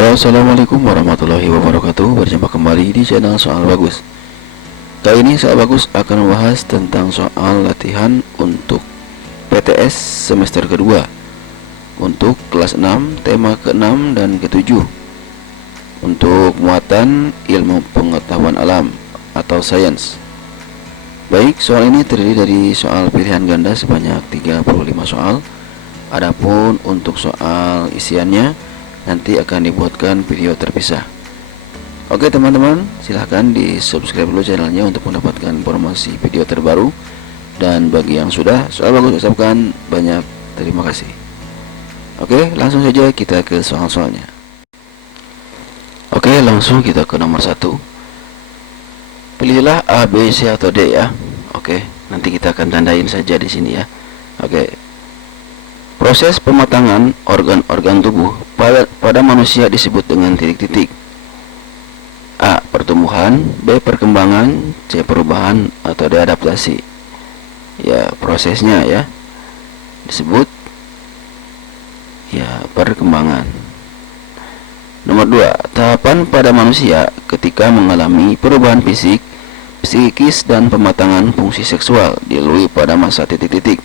Halo, assalamualaikum warahmatullahi wabarakatuh. Berjumpa kembali di channel Soal Bagus. Kali ini Soal Bagus akan membahas tentang soal latihan untuk PTS semester kedua untuk kelas 6, tema ke-6 dan ke-7 untuk muatan ilmu pengetahuan alam atau sains. Baik, soal ini terdiri dari soal pilihan ganda sebanyak 35 soal. Adapun untuk soal isiannya nanti akan dibuatkan video terpisah. Oke teman-teman, silahkan di subscribe dulu channelnya untuk mendapatkan informasi video terbaru. Dan bagi yang sudah, Soal Bagus ucapkan banyak terima kasih. Oke, langsung saja kita ke soal-soalnya. Oke, langsung kita ke nomor 1. Pilihlah A, B, C atau D ya. Oke, nanti kita akan tandain saja di sini ya. Oke. Proses pematangan organ-organ tubuh pada manusia disebut dengan titik-titik. A. Pertumbuhan, B. Perkembangan, C. Perubahan, atau D. Adaptasi. Ya, prosesnya ya disebut ya perkembangan. Nomor 2. Tahapan pada manusia ketika mengalami perubahan fisik, psikis, dan pematangan fungsi seksual dilalui pada masa titik-titik.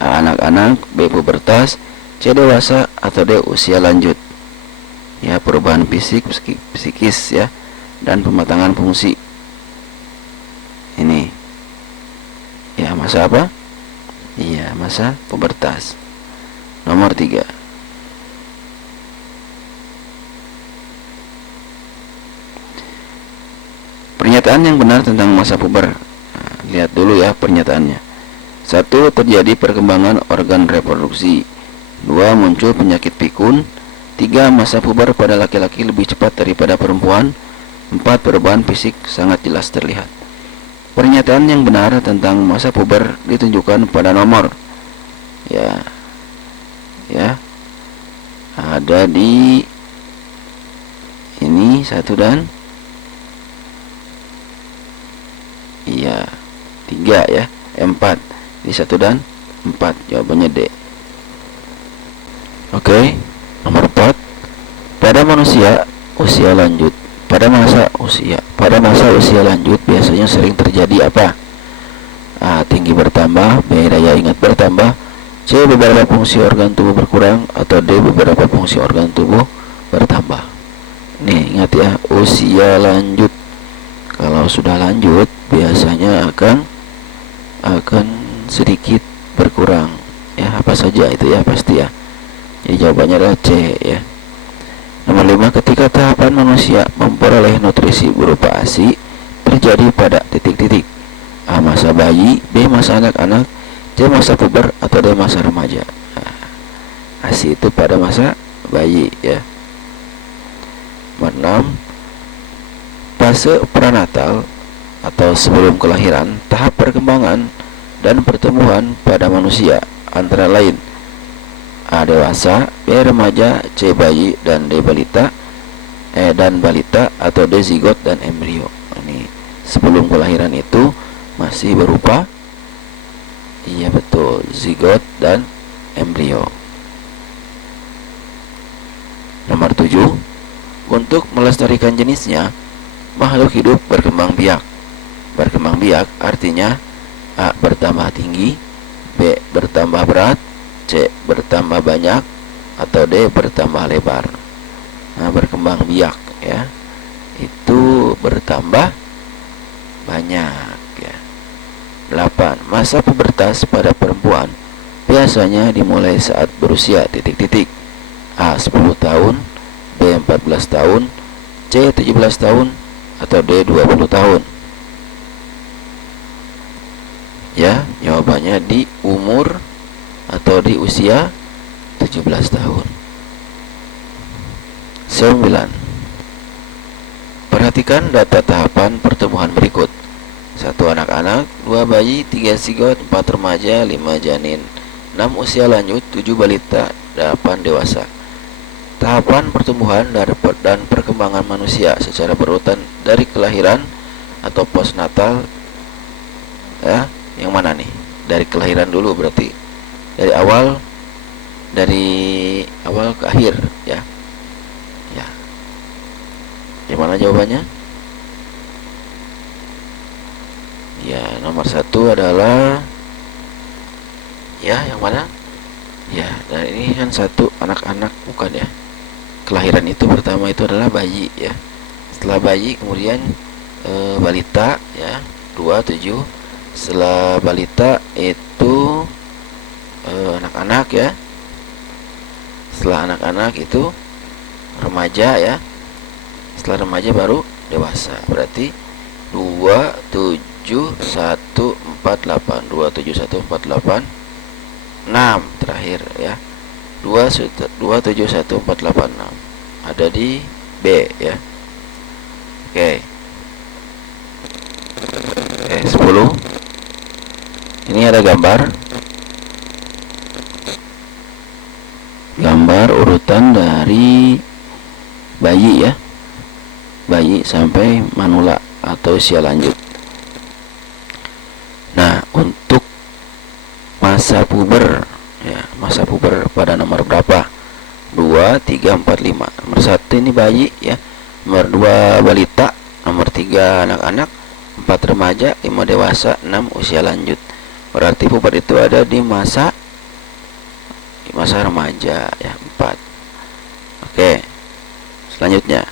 A. Anak-anak, B. Pubertas, C. Dewasa, atau D. Usia lanjut. Ya, perubahan fisik, psikis ya, dan pematangan fungsi. Ini ya masa apa? Iya, masa pubertas. Nomor 3. Pernyataan yang benar tentang masa puber. Nah, lihat dulu ya pernyataannya. 1. Terjadi perkembangan organ reproduksi. 2. Muncul penyakit pikun. 3. Masa puber pada laki-laki lebih cepat daripada perempuan. 4. Perubahan fisik sangat jelas terlihat. Pernyataan yang benar tentang masa puber ditunjukkan pada nomor ya ada di ini 1 dan 3 ya 4 di 1 dan 4. Jawabannya D. Oke, nomor 4. Pada manusia usia lanjut. Pada masa usia lanjut biasanya sering terjadi apa? A. Tinggi bertambah, B. Daya ingat bertambah, C. Beberapa fungsi organ tubuh berkurang, atau D. Beberapa fungsi organ tubuh bertambah. Nih, ingat ya, usia lanjut. Kalau sudah lanjut biasanya akan sedikit berkurang ya, apa saja itu ya pasti ya. Jadi jawabannya adalah C ya. Nomor 5. Ketika tahapan manusia memperoleh nutrisi berupa ASI terjadi pada titik-titik. A. Masa bayi, B. Masa anak-anak, C. Masa puber, atau D. Masa remaja. Nah, ASI itu pada masa bayi ya. Nomor 6. Fase pranatal atau sebelum kelahiran, tahap perkembangan dan pertumbuhan pada manusia antara lain A. Dewasa, B. Remaja, C. Bayi, dan D. Balita, atau D. Zigot dan embrio. Ini sebelum kelahiran itu masih berupa iya betul, zigot dan embrio. Nomor 7. Untuk melestarikan jenisnya, makhluk hidup berkembang biak. Berkembang biak artinya A. Bertambah tinggi, B. Bertambah berat, C. Bertambah banyak, atau D. Bertambah lebar. Nah, berkembang biak ya itu bertambah banyak ya. 8. Masa pubertas pada perempuan biasanya dimulai saat berusia titik-titik. A. 10 tahun, B. 14 tahun, C. 17 tahun, atau D. 20 tahun. Ya, jawabannya di umur atau di usia 17 tahun. 9. Perhatikan data tahapan pertumbuhan berikut. 1. Anak-anak, 2. Bayi, 3. Zigot, 4. Remaja, 5. Janin, 6. Usia lanjut, 7. Balita, 8. Dewasa. Tahapan pertumbuhan dan perkembangan manusia secara berurutan dari kelahiran atau postnatal ya. Yang mana nih? Dari kelahiran dulu berarti. Dari awal ke akhir ya. Ya, Gimana jawabannya? Ya, nomor 1 adalah ya, yang mana? Ya, dan ini kan 1 anak-anak, bukan ya. Kelahiran itu pertama itu adalah bayi ya. Setelah bayi kemudian balita ya, 2, 7. Setelah balita itu anak-anak ya. Setelah anak-anak itu remaja ya. Setelah remaja baru dewasa. Berarti 2, 7, 1, 4, 8. 2, 7, 1, 4, 8, 6 terakhir ya. 2, 7, 1, 4, 8, 6 ada di B ya. Oke. 10. Ini ada gambar urutan dari bayi ya. Bayi sampai manula atau usia lanjut. Nah, untuk masa puber ya, masa puber pada nomor berapa? 2, 3, 4, 5. Nomor 1 ini bayi ya. Nomor 2 balita, nomor 3 anak-anak, 4 remaja, 5 dewasa, 6 usia lanjut. Berarti puber itu ada di masa remaja ya, 4. Oke. Selanjutnya.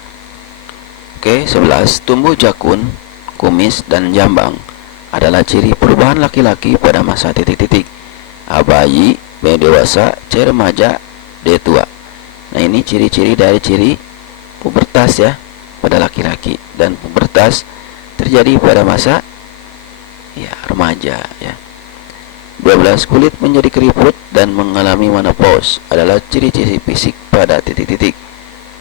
Oke, 11. Tumbuh jakun, kumis dan jambang adalah ciri perubahan laki-laki pada masa titik-titik. A bayi, B dewasa, C remaja, D tua. Nah, ini ciri-ciri dari ciri pubertas ya pada laki-laki, dan pubertas terjadi pada masa ya remaja ya. 12. Kulit menjadi keriput dan mengalami menopause adalah ciri-ciri fisik pada titik-titik.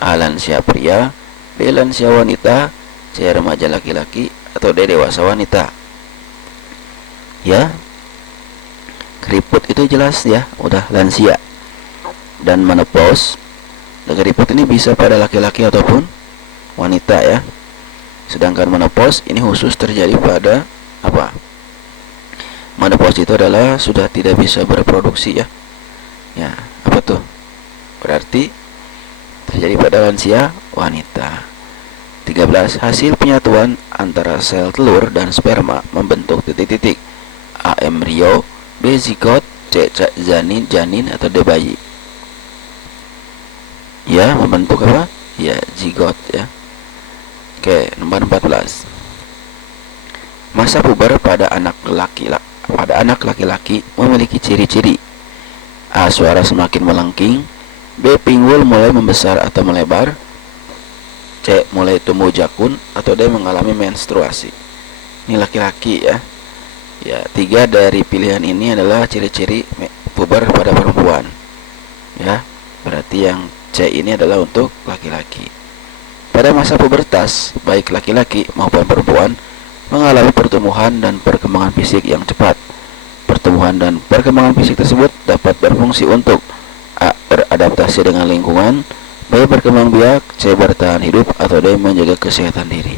A lansia pria, B lansia wanita, C remaja laki-laki, atau D dewasa wanita. Ya, keriput itu jelas ya, udah lansia. Dan menopause, keriput ini bisa pada laki-laki ataupun wanita ya. Sedangkan menopause ini khusus terjadi pada apa? Menopause itu adalah sudah tidak bisa bereproduksi ya. Ya, apa tuh? Berarti terjadi pada lansia wanita. 13. Hasil penyatuan antara sel telur dan sperma membentuk titik-titik. A embrio, B zigot, C janin atau D bayi. Ya, membentuk apa? Ya, zigot ya. Oke, nomor 14. Masa puber pada anak laki-laki memiliki ciri-ciri. A. Suara semakin melengking. B. Pinggul mulai membesar atau melebar. C. Mulai tumbuh jakun. Atau D. Mengalami menstruasi. Ini laki-laki ya. Ya, 3 dari pilihan ini adalah ciri-ciri puber pada perempuan. Ya, berarti yang C ini adalah untuk laki-laki. Pada masa pubertas, baik laki-laki maupun perempuan mengalami pertumbuhan dan perkembangan fisik yang cepat. Pertumbuhan dan perkembangan fisik tersebut dapat berfungsi untuk A. Beradaptasi dengan lingkungan, B. Berkembang biak, C. Bertahan hidup, atau D. Menjaga kesehatan diri.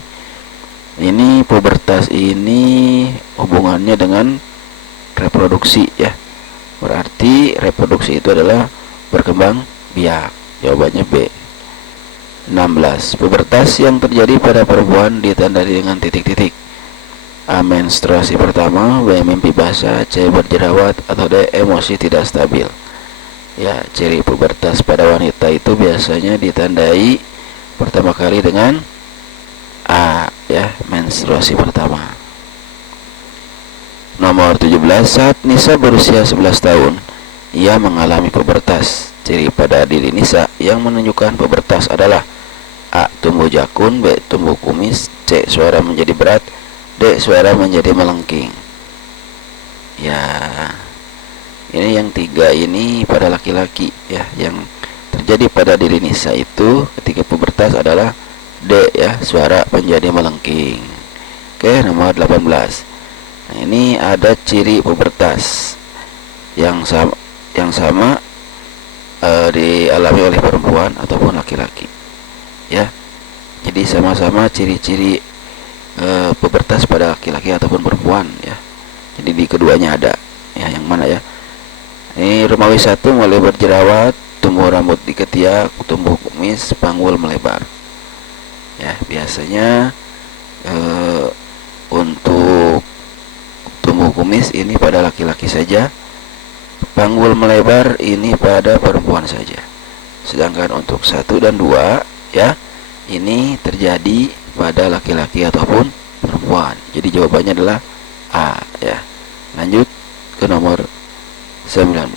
Ini pubertas ini hubungannya dengan reproduksi ya. Berarti reproduksi itu adalah berkembang biak. Jawabannya B. 16. Pubertas yang terjadi pada perempuan ditandai dengan titik-titik. A. Menstruasi pertama, B. Mimpi basah, C. Berjerawat, atau D. Emosi tidak stabil. Ya, ciri pubertas pada wanita itu biasanya ditandai pertama kali dengan A ya, menstruasi pertama. Nomor 17. Saat Nisa berusia 11 tahun, ia mengalami pubertas. Ciri pada diri Nisa yang menunjukkan pubertas adalah A. Tumbuh jakun, B. Tumbuh kumis, C. Suara menjadi berat, D. Suara menjadi melengking. Ya, ini yang 3 ini pada laki-laki ya. Yang terjadi pada diri Nisa itu ketika pubertas adalah D ya, suara menjadi melengking. Oke, nomor 18. Nah, ini ada ciri pubertas yang sama dialami oleh perempuan ataupun laki-laki. Ya. Jadi sama-sama ciri-ciri pubertas pada laki-laki ataupun perempuan ya. Jadi di keduanya ada. Ya, yang mana ya? Ini Romawi 1 mulai berjerawat, tumbuh rambut di ketiak, tumbuh kumis, panggul melebar. Ya, biasanya untuk tumbuh kumis ini pada laki-laki saja, panggul melebar ini pada perempuan saja. Sedangkan untuk 1 dan 2 ya, ini terjadi pada laki-laki ataupun perempuan. Jadi jawabannya adalah A ya. Lanjut ke nomor 19.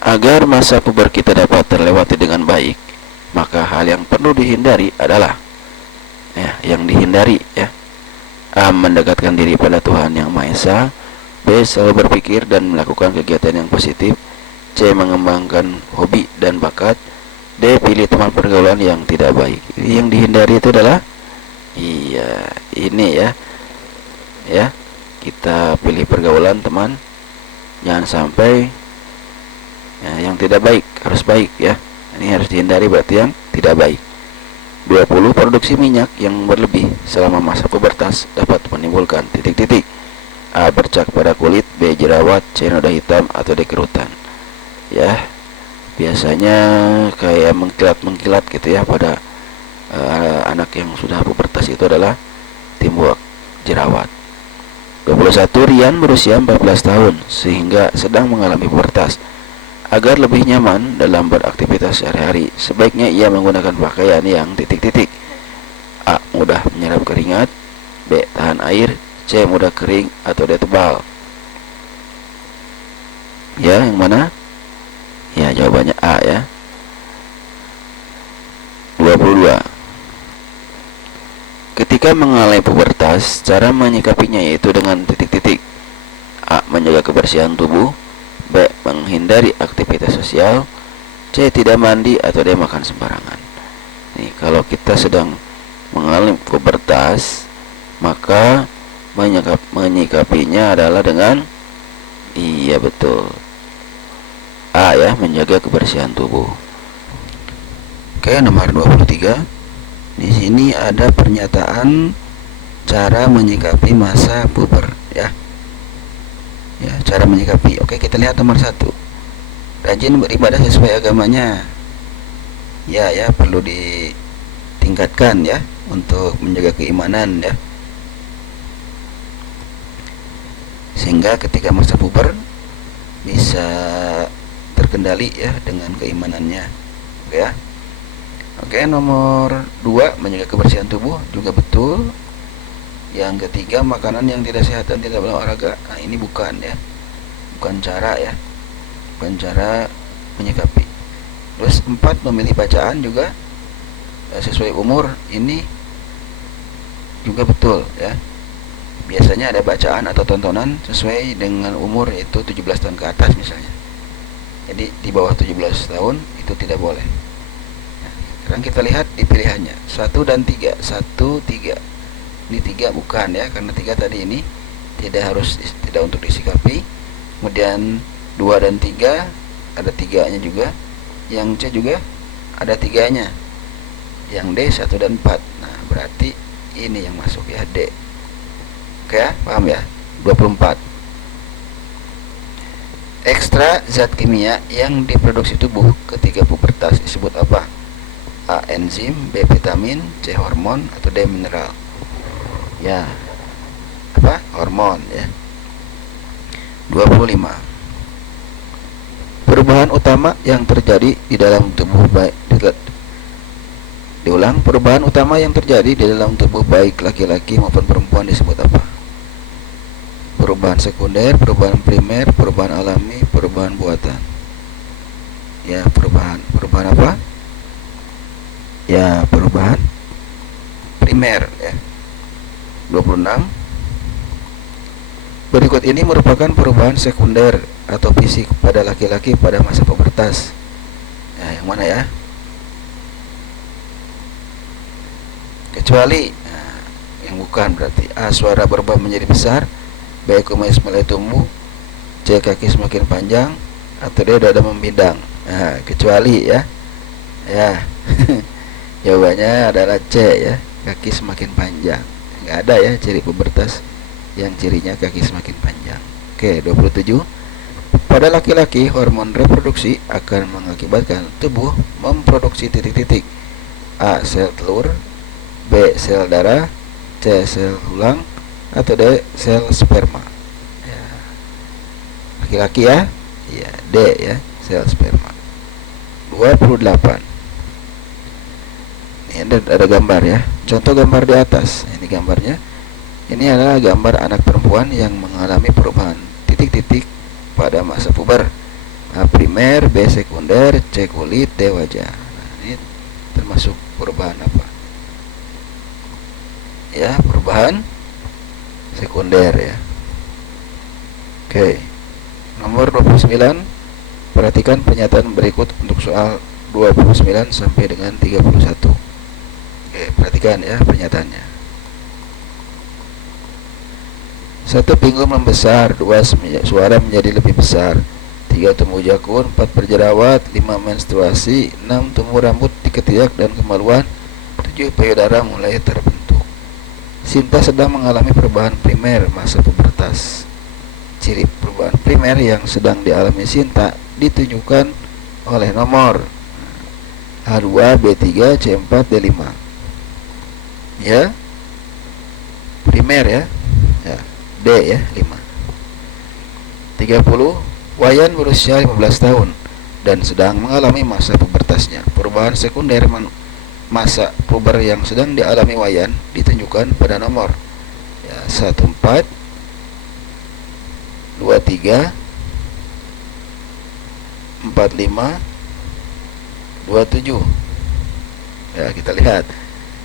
Agar masa puber kita dapat terlewati dengan baik, maka hal yang perlu dihindari adalah yang dihindari ya. A. Mendekatkan diri pada Tuhan Yang Maha Esa. B. Selalu berpikir dan melakukan kegiatan yang positif. C. Mengembangkan hobi dan bakat. D. Pilih teman pergaulan yang tidak baik. Yang dihindari itu adalah ini ya. Ya, kita pilih pergaulan teman, jangan sampai yang tidak baik, harus baik ya. Ini harus dihindari, berarti yang tidak baik. 20. Produksi minyak yang berlebih selama masa pubertas dapat menimbulkan titik-titik. A. Bercak pada kulit. B. Jerawat. C. Noda hitam atau D. Kerutan. Ya, biasanya kayak mengkilat-mengkilat gitu ya pada anak yang sudah pubertas, itu adalah timbul jerawat. 21. Rian berusia 14 tahun sehingga sedang mengalami pubertas. Agar lebih nyaman dalam beraktivitas sehari-hari, sebaiknya ia menggunakan pakaian yang titik-titik. A. Mudah menyerap keringat. B. Tahan air. C. Mudah kering atau D. Tebal. Ya, yang mana? Ya, jawabannya A ya. 22. Ketika mengalami pubertas, cara menyikapinya yaitu dengan titik-titik. A. Menjaga kebersihan tubuh. B. Menghindari aktivitas sosial. C. Tidak mandi atau D. Makan sembarangan. Nih, kalau kita sedang mengalami pubertas, maka menyikapinya adalah dengan betul, A ya, menjaga kebersihan tubuh. Oke, nomor 23. Di sini ada pernyataan cara menyikapi masa puber ya. Ya, cara menyikapi. Oke, kita lihat nomor 1. Rajin beribadah sesuai agamanya. Ya, perlu ditingkatkan ya untuk menjaga keimanan ya. Sehingga ketika masa puber bisa terkendali ya dengan keimanannya. Oke ya. Oke, nomor 2, menjaga kebersihan tubuh juga betul. Yang ketiga, makanan yang tidak sehat dan tidak berolahraga. Nah, ini bukan ya. Bukan cara ya. Bukan cara menyikapi. Terus 4, memilih bacaan juga sesuai umur. Ini juga betul ya. Biasanya ada bacaan atau tontonan sesuai dengan umur, yaitu 17 tahun ke atas misalnya. Jadi di bawah 17 tahun itu tidak boleh. Nah, sekarang kita lihat di pilihannya 1 dan 3. 1, 3. Ini 3 bukan ya, karena 3 tadi ini tidak untuk disikapi. Kemudian 2 dan 3 ada 3-nya juga. Yang C juga ada 3-nya. Yang D 1 dan 4. Nah, berarti ini yang masuk ya, D. Oke ya, paham ya? 24. Ekstra zat kimia yang diproduksi tubuh ketika pubertas disebut apa? A. Enzim. B. Vitamin. C. Hormon atau D. Mineral. Ya, apa? Hormon ya. 25. Perubahan utama yang terjadi di dalam tubuh perubahan utama yang terjadi di dalam tubuh baik laki-laki maupun perempuan disebut apa? Perubahan sekunder, perubahan primer, perubahan alami, perubahan buatan. Ya, perubahan apa? Ya, perubahan primer ya. 26. Berikut ini merupakan perubahan sekunder atau fisik pada laki-laki pada masa pubertas. Ya, yang mana ya? Kecuali yang bukan berarti. A. Suara berubah menjadi besar. B. Kumis mulai tumbuh. C. Kaki semakin panjang. Atau D. Dada membidang. Nah, kecuali ya. Ya. Jawabannya adalah C ya. Kaki semakin panjang. Nggak ada ya ciri pubertas yang cirinya kaki semakin panjang. Oke, 27. Pada laki-laki, hormon reproduksi akan mengakibatkan tubuh memproduksi titik-titik A. Sel telur, B. Sel darah, C. Sel tulang, atau D. Sel sperma. Ya. Laki-laki ya? Ya, D ya, sel sperma. 28. Ini ada gambar ya. Contoh gambar di atas. Ini gambarnya. Ini adalah gambar anak perempuan yang mengalami perubahan titik-titik pada masa puber. A. Primer, B. Sekunder, C. Kulit, D. Wajah. Nah, ini termasuk perubahan apa? Ya, perubahan sekunder ya. Oke. Nomor 29. Perhatikan pernyataan berikut untuk soal 29 sampai dengan 31. Oke, perhatikan ya pernyataannya. 1. Pinggul membesar, 2. Suara menjadi lebih besar, 3. Tumbuh jakun, 4. Berjerawat, 5. Menstruasi, 6. Tumbuh rambut di ketiak dan kemaluan, 7. Payudara mulai terbentuk. Sinta sedang mengalami perubahan primer masa pubertas. Ciri perubahan primer yang sedang dialami Sinta ditunjukkan oleh nomor A2, B3, C4, D5. Ya, primer ya, ya, D ya, 5. 30. Wayan berusia 15 tahun dan sedang mengalami masa pubertasnya. Perubahan sekunder masa puber yang sedang dialami Wayan ditunjukkan pada nomor ya, 14, 23, 45, 27. Ya, kita lihat.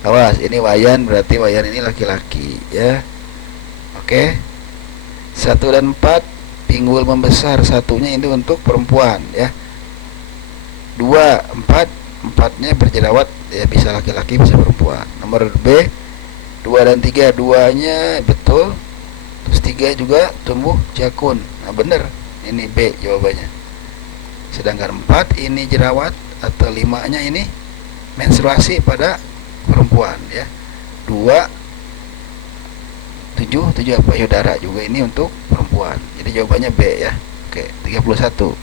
Awas, ini Wayan, berarti Wayan ini laki-laki ya. Oke. 1 dan 4 pinggul membesar, satunya ini untuk perempuan ya. 2, 4, 4-nya berjerawat ya, bisa laki-laki bisa perempuan. Nomor B 2 dan 3, 2-nya betul. Terus 3 juga tumbuh jakun. Nah bener, ini B jawabannya. Sedangkan 4 ini jerawat, atau 5-nya ini menstruasi pada perempuan ya. 2, 7 apa payudara juga ini untuk perempuan. Jadi jawabannya B ya. Oke, 31.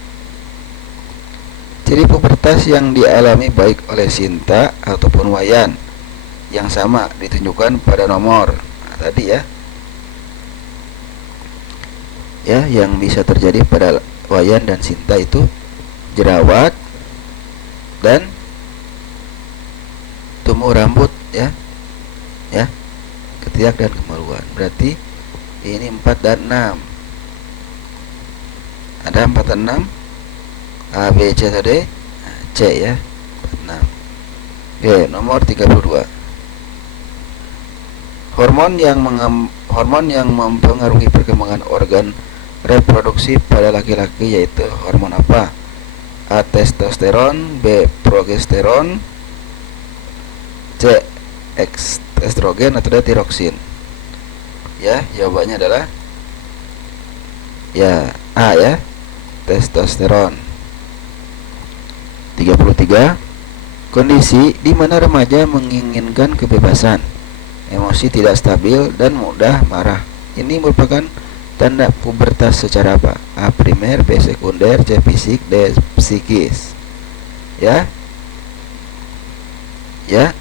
Ciri pubertas yang dialami baik oleh Sinta ataupun Wayan yang sama ditunjukkan pada nomor tadi ya. Ya, yang bisa terjadi pada Wayan dan Sinta itu jerawat dan tumbuh rambut ya. Ya. Ketiak dan kemaluan. Berarti ini 4 dan 6. Ada 4 dan 6. A, B, C atau D? C ya. 4, 6. Oke, nomor 32. Hormon yang mempengaruhi perkembangan organ reproduksi pada laki-laki yaitu hormon apa? A. Testosteron, B. Progesteron, C. Estrogen, atau D. Tiroksin. Ya, jawabannya adalah ya A ya, testosteron. 33. Kondisi di mana remaja menginginkan kebebasan, emosi tidak stabil dan mudah marah. Ini merupakan tanda pubertas secara apa? A. Primer, B. Sekunder, C. Fisik, D. Psikis. Ya, ya,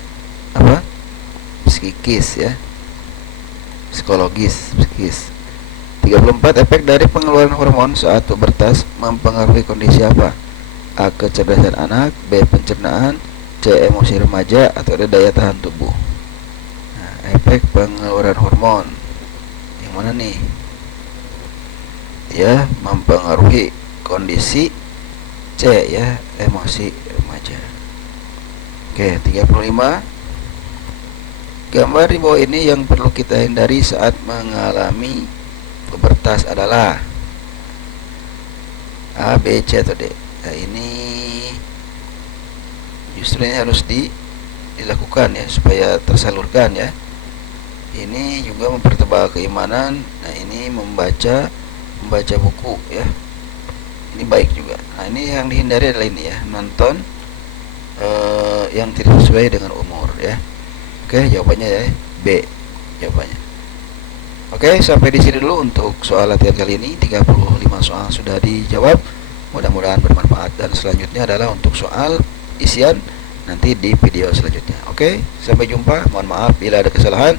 apa? Psikis ya, psikologis, psikis. 34. Efek dari pengeluaran hormon saat pubertas mempengaruhi kondisi apa? A. Kecerdasan anak, B. Pencernaan, C. Emosi remaja, atau D. Daya tahan tubuh. Nah, efek pengeluaran hormon yang mana nih? Ya, mempengaruhi kondisi C ya, emosi remaja. Oke, 35. Gambar di bawah ini yang perlu kita hindari saat mengalami pubertas adalah A, B, C, atau D. Nah, ini justru ini harus dilakukan ya supaya tersalurkan ya. Ini juga mempertebal keimanan. Nah, ini membaca buku ya. Ini baik juga. Nah, ini yang dihindari adalah ini ya, nonton yang tidak sesuai dengan umur ya. Oke, jawabannya ya B jawabannya. Oke, sampai di sini dulu untuk soal latihan kali ini. 35 soal sudah dijawab. Mudah-mudahan bermanfaat, dan selanjutnya adalah untuk soal isian nanti di video selanjutnya. Oke, sampai jumpa. Mohon maaf bila ada kesalahan.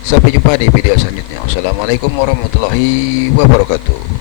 Sampai jumpa di video selanjutnya. Wassalamualaikum warahmatullahi wabarakatuh.